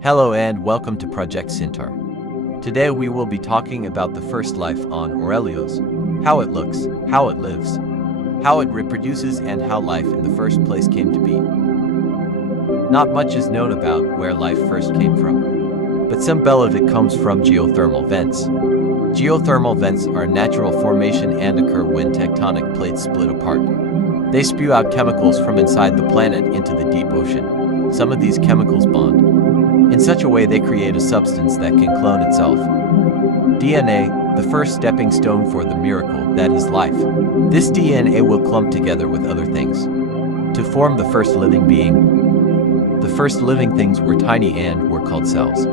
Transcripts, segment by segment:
Hello and welcome to Project Syntar. Today we will be talking about the first life on Aurelios, how it looks, how it lives, how it reproduces, and how life in the first place came to be. Not much is known about where life first came from, but some of it comes from geothermal vents. Geothermal vents are a natural formation and occur when tectonic plates split apart. They spew out chemicals from inside the planet into the deep ocean. Some of these chemicals bond. In such a way they create a substance that can clone itself. DNA, the first stepping stone for the miracle that is life. This DNA will clump together with other things to form the first living being. The first living things were tiny and were called cells.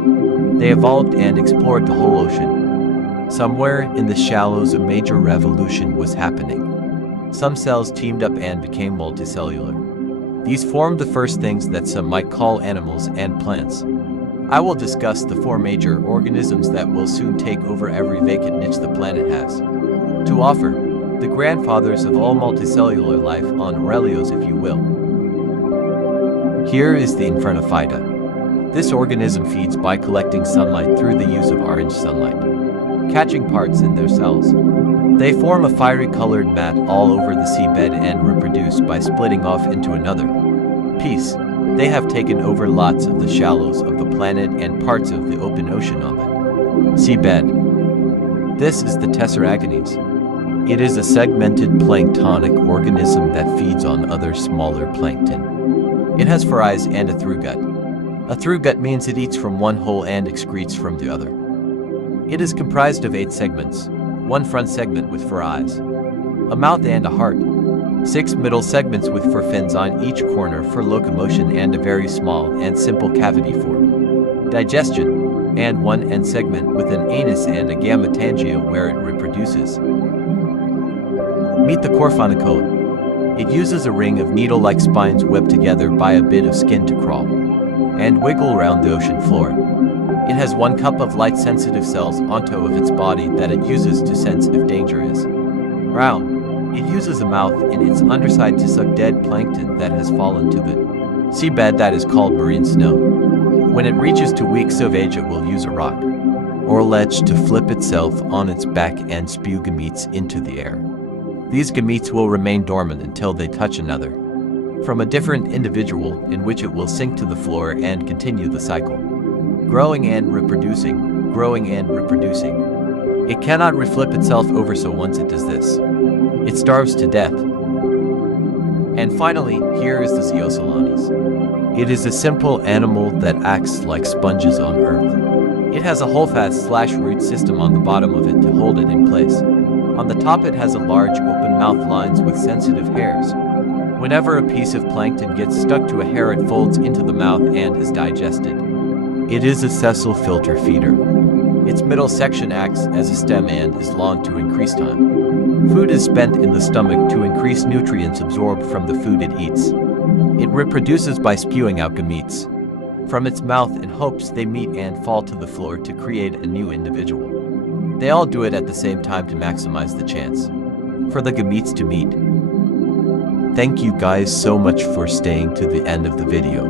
They evolved and explored the whole ocean. Somewhere in the shallows a major revolution was happening. Some cells teamed up and became multicellular. These formed the first things that some might call animals and plants. I will discuss the four major organisms that will soon take over every vacant niche the planet has to offer, the grandfathers of all multicellular life on Aurelios, if you will. Here is the Infernophyta. This organism feeds by collecting sunlight through the use of orange sunlight, catching parts in their cells. They form a fiery-colored mat all over the seabed and reproduce by splitting off into another piece. They have taken over lots of the shallows of the planet and parts of the open ocean on the seabed. This is the Tesseragonese. It is a segmented planktonic organism that feeds on other smaller plankton. It has 4 eyes and a through gut. A through gut means it eats from one hole and excretes from the other. It is comprised of 8 segments, 1 front segment with 4 eyes, a mouth and a heart, 6 middle segments with 4 fins on each corner for locomotion and a very small and simple cavity for digestion, and 1 end segment with an anus and a gammatangia where it reproduces. Meet the Corphonicola. It uses a ring of needle-like spines webbed together by a bit of skin to crawl and wiggle around the ocean floor. It has 1 cup of light-sensitive cells on top of its body that it uses to sense if danger is around. It uses a mouth in its underside to suck dead plankton that has fallen to the seabed that is called marine snow. When it reaches 2 weeks of age, it will use a rock or ledge to flip itself on its back and spew gametes into the air. These gametes will remain dormant until they touch another from a different individual, in which it will sink to the floor and continue the cycle, growing and reproducing, growing and reproducing. It cannot reflip itself over, so once it does this, it starves to death. And finally, here is the Zeosolanes. It is a simple animal that acts like sponges on Earth. It has a holdfast/root system on the bottom of it to hold it in place. On the top it has a large open mouth lines with sensitive hairs. Whenever a piece of plankton gets stuck to a hair, it folds into the mouth and is digested. It is a sessile filter feeder. Its middle section acts as a stem and is long to increase time. Food is spent in the stomach to increase nutrients absorbed from the food it eats. It reproduces by spewing out gametes from its mouth in hopes they meet and fall to the floor to create a new individual. They all do it at the same time to maximize the chance for the gametes to meet. Thank you guys so much for staying to the end of the video.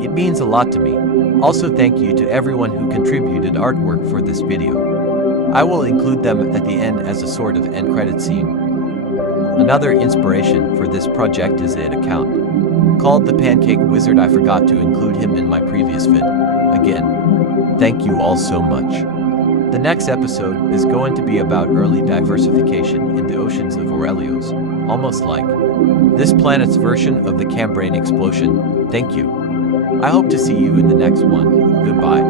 It means a lot to me. Also, thank you to everyone who contributed artwork for this video. I will include them at the end as a sort of end credit scene. Another inspiration for this project is an account called the Pancake Wizard. I forgot to include him in my previous vid. Again, thank you all so much. The next episode is going to be about early diversification in the oceans of Aurelios, almost like this planet's version of the Cambrian explosion. Thank you. I hope to see you in the next one. Goodbye.